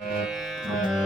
Música